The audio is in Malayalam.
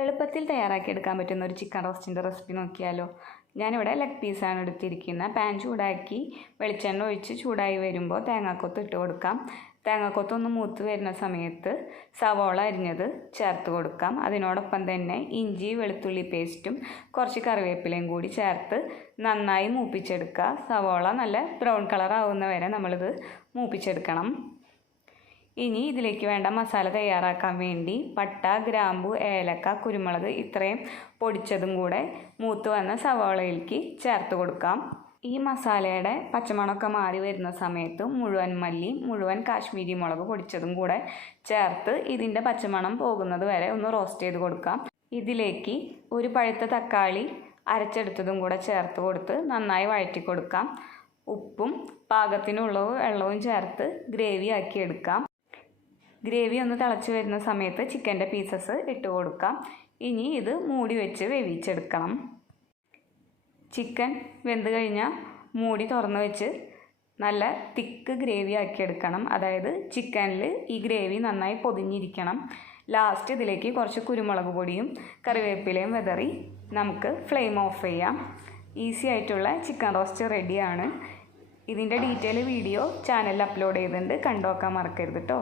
എളുപ്പത്തിൽ തയ്യാറാക്കിയെടുക്കാൻ പറ്റുന്ന ഒരു ചിക്കൻ റോസ്റ്റിൻ്റെ റെസിപ്പി നോക്കിയാലോ. ഞാനിവിടെ ലെഗ് പീസാണ് എടുത്തിരിക്കുന്നത്. പാൻ ചൂടാക്കി വെളിച്ചെണ്ണ ഒഴിച്ച് ചൂടായി വരുമ്പോൾ തേങ്ങാക്കൊത്ത് ഇട്ട് കൊടുക്കാം. തേങ്ങാക്കൊത്തൊന്ന് മൂത്ത് വരുന്ന സമയത്ത് സവോള അരിഞ്ഞത് ചേർത്ത് കൊടുക്കാം. അതിനോടൊപ്പം തന്നെ ഇഞ്ചി വെളുത്തുള്ളി പേസ്റ്റും കുറച്ച് കറിവേപ്പിലയും കൂടി ചേർത്ത് നന്നായി മൂപ്പിച്ചെടുക്കുക. സവോള നല്ല ബ്രൗൺ കളർ ആവുന്ന വരെ നമ്മളിത് മൂപ്പിച്ചെടുക്കണം. ഇനി ഇതിലേക്ക് വേണ്ട മസാല തയ്യാറാക്കാൻ വേണ്ടി പട്ട, ഗ്രാമ്പു, ഏലക്ക, കുരുമുളക് ഇത്രയും പൊടിച്ചതും കൂടെ മൂത്ത് വന്ന സവാളയിലേക്ക് ചേർത്ത് കൊടുക്കാം. ഈ മസാലയുടെ പച്ചമണമൊക്കെ മാറി വരുന്ന സമയത്ത് മുഴുവൻ മല്ലി, മുഴുവൻ കാശ്മീരി മുളക് പൊടിച്ചതും കൂടെ ചേർത്ത് ഇതിൻ്റെ പച്ചമണം പോകുന്നത് വരെ ഒന്ന് റോസ്റ്റ് ചെയ്ത് കൊടുക്കാം. ഇതിലേക്ക് ഒരു പഴുത്ത തക്കാളി അരച്ചെടുത്തതും കൂടെ ചേർത്ത് കൊടുത്ത് നന്നായി വഴറ്റി കൊടുക്കാം. ഉപ്പും പാകത്തിനുള്ള വെള്ളവും ചേർത്ത് ഗ്രേവി ആക്കി എടുക്കാം. ഗ്രേവി ഒന്ന് തിളച്ച് വരുന്ന സമയത്ത് ചിക്കൻ്റെ പീസസ് ഇട്ട് കൊടുക്കാം. ഇനി ഇത് മൂടി വെച്ച് വേവിച്ചെടുക്കണം. ചിക്കൻ വെന്ത് കഴിഞ്ഞാൽ മൂടി തുറന്ന് വെച്ച് നല്ല തിക്ക് ഗ്രേവി ആക്കിയെടുക്കണം. അതായത് ചിക്കനിൽ ഈ ഗ്രേവി നന്നായി പൊതിഞ്ഞിരിക്കണം. ലാസ്റ്റ് ഇതിലേക്ക് കുറച്ച് കുരുമുളക് പൊടിയും കറിവേപ്പിലയും വിതറി നമുക്ക് ഫ്ലെയിം ഓഫ് ചെയ്യാം. ഈസി ആയിട്ടുള്ള ചിക്കൻ റോസ്റ്റ് റെഡിയാണ്. ഇതിൻ്റെ ഡീറ്റെയിൽ വീഡിയോ ചാനലിൽ അപ്ലോഡ് ചെയ്തിട്ടുണ്ട്. കണ്ടു നോക്കാൻ മറക്കരുത് കേട്ടോ.